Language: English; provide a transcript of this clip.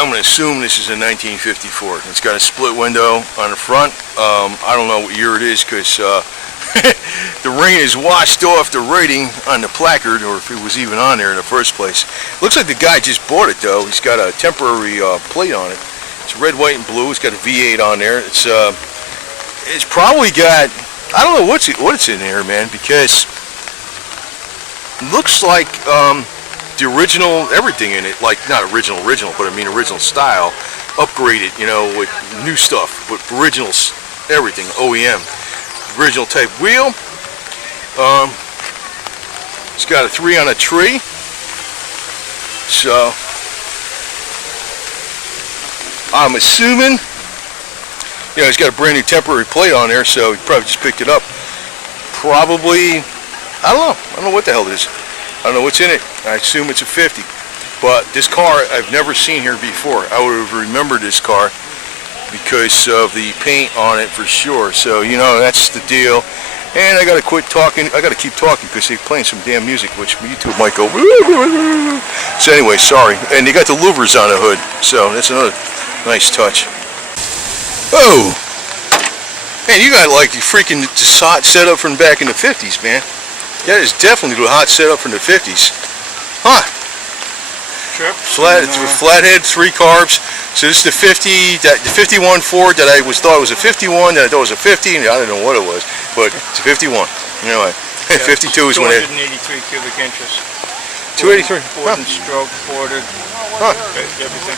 I'm going to assume this is a 1954. It's got a split window on the front. I don't know what year it is because the rain has washed off the rating on the placard, or if it was even on there in the first place. Looks like the guy just bought it though. He's got a temporary plate on it. It's red, white, and blue. It's got a V8 on there. It's probably got, I don't know what it's in there, man, because it looks like the original everything in it, like not original, but I mean original style, upgraded, you know, with new stuff, but originals, everything, OEM, original type wheel. It's got a 3 on a tree, so I'm assuming, you know, he's got a brand new temporary plate on there, so he probably just picked it up. Probably, I don't know what the hell it is. I don't know what's in it. I assume it's a 50. But this car I've never seen here before. I would have remembered this car because of the paint on it for sure. So, you know, that's the deal. And I gotta quit talking. I gotta keep talking because they're playing some damn music, which YouTube might go. So anyway, sorry. And they got the louvers on the hood. So that's another nice touch. Oh! Man, you got like the freaking hot setup from back in the 50s, man. That is definitely the hot setup from the 50s. Huh. Flathead, 3 carbs. So this is the 50, the 51 Ford that I thought was a 51, that I thought was a 50, and I don't know what it was, but it's a 51. Anyway, yeah, 52 is when it... 283 cubic inches. 283? Ford and stroke, boarded, everything.